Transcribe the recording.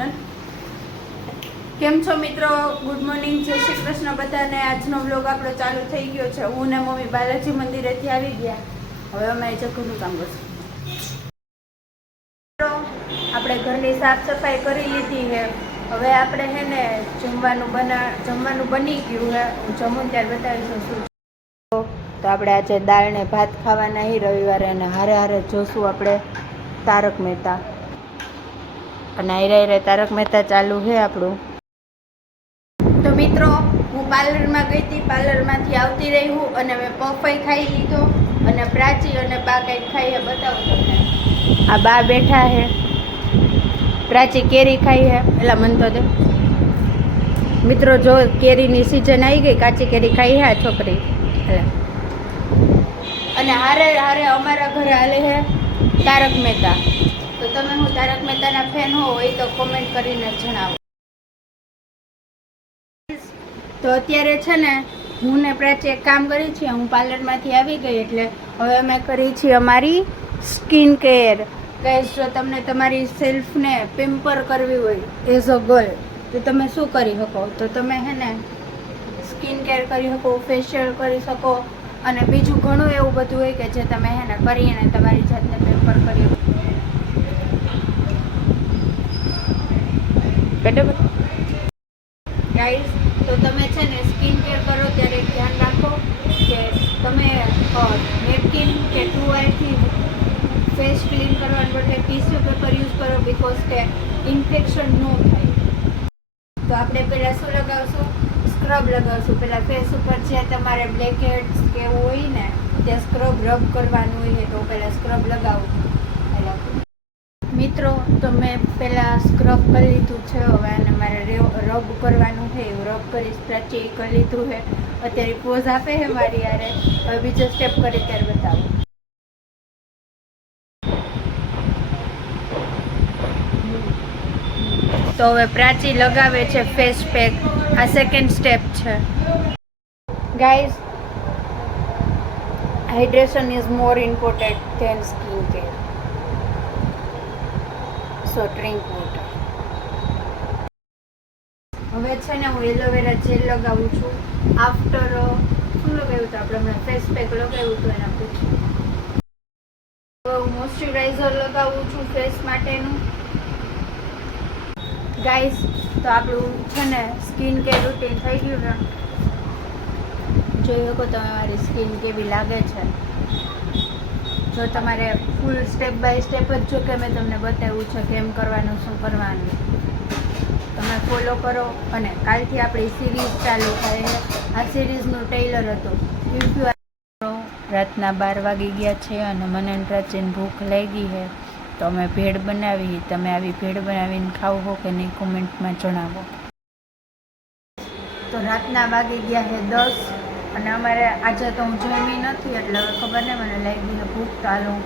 કૃષ્ણ. કેમ છો મિત્રો? ગુડ મોર્નિંગ, જય શ્રી કૃષ્ણ બધાને. આજનો વ્લોગ આપણો ચાલુ થઈ ગયો છે. હું ને મમ્મી બાલાજી મંદિરેથી આવી ગયા. હવે અમે ચકુનું કામ કરશું. આપણે ઘરની સાફ સફાઈ કરી લીધી છે. હવે આપણે હે ને જમવાનું બની ગયું છે. હું જમું ત્યારે બતાવીશું શું. તો આપણે આજે દાળ ને ભાત ખાવાના હી રવિવારે, અને હારે હારે જોશું આપણે તારક મહેતા. અને હારે તારક મહેતા ચાલુ છે આપણું. તો મિત્રો, હું પાર્લરમાં ગઈ હતી. પાર્લરમાંથી આવતી રહી હું, અને મેં પફાઈ ખાઈ લીધો, અને પ્રાચી અને બા કંઈક ખાઈએ બતાવું તમને. આ બા બેઠા છે, પ્રાચી કેરી ખાઈ છે. એલા મન તો દે મિત્રો, જો કેરીની સિઝન આવી ગઈ, કાચી કેરી ખાઈ છે આ છોકરી. અને હારે હારે અમારા ઘરે હાલે છે તારક મહેતા. તો તમે હું તારક મહેતાના ફેન હો એ તો કોમેન્ટ કરીને જણાવો. તો અત્યારે છે ને હું ને પ્રાચી એક કામ કરી છે. હું પાર્લરમાંથી આવી ગઈ એટલે હવે અમે કરી છીએ અમારી સ્કિન કેર. ગાઈસ, જો તમને તમારી સેલ્ફને પેમ્પર કરવી હોય એઝ અ ગર્લ, તો તમે શું કરી શકો? તો તમે હે ને સ્કિન કેર કરી શકો, ફેશિયલ કરી શકો, અને બીજું ઘણું એવું બધું હોય કે જે તમે હે ને કરીને તમારી જાતને પેમ્પર કરી શકો. બરાબર ગાઈસ, તો તમે છે ને સ્કિન કેર કરો ત્યારે ધ્યાન રાખો કે તમે નેપકિન કે ટુવાલથી ફેસ ક્લીન કરવાને બદલે ટીશ્યુ પેપર યુઝ કરો, બિકોઝ કે ઇન્ફેક્શન ન થાય. તો આપણે પહેલાં શું લગાવશું? સ્ક્રબ લગાવશું. પહેલાં ફેસ ઉપર જે તમારે બ્લેક હેડ્સ કે એવું હોય ને ત્યાં સ્ક્રબ રબ કરવાનું હોય તો પહેલાં સ્ક્રબ લગાવું. મિત્રો, તો મેં પહેલાં સ્ક્રબ કરી લીધું છે. હવે અને મારે રબ કરવાનું છે, એવું રબ કરીશ. પ્રાચી કરી લીધું છે. અત્યારે પોઝ આપે છે મારી યારે. હવે બીજો સ્ટેપ કરી ત્યારે બતાવું. તો હવે પ્રાચી લગાવે છે ફેસ પેક. આ સેકન્ડ સ્ટેપ છે. Guys, hydration is more important than skin care. So drink water. હવે છે ને હું એલોવેરા જેલ લગાવું છું. આફ્ટર શું લગાવ્યું હતું આપણે હમણાં? ફેસ પેક લગાવ્યું હતું એના પછી. હું મોઇશ્ચરાઇઝર લગાવું છું ફેસ માટેનું. ગાઈસ, તો આપણું છે ને સ્કિન કેર રૂટીન થઈ ગયું ને. જોઈ શકો તમે મારી સ્કિન કેવી લાગે છે. જો તમારે ફૂલ સ્ટેપ બાય સ્ટેપ જ જો કે મેં તમને બતાવ્યું છે કેમ કરવાનું, શું કરવાનું, તમે ફોલો કરો. અને કાલથી આપણી સિરીઝ ચાલુ થાય. આ સિરીઝનું ટ્રેલર હતું. રાતના 12 વાગી ગયા છે અને મને પ્રાચીન ભૂખ લાગી છે. તો અમે ભેળ બનાવી. તમે આવી ભેળ બનાવીને ખાવ હો કે નહીં કોમેન્ટમાં જણાવો. તો રાતના વાગી ગયા છે 10, અને અમારે આજે તો હું જમી નથી એટલે હવે ખબર નહીં, મને લાગી છે ભૂખ. તો હાલ હું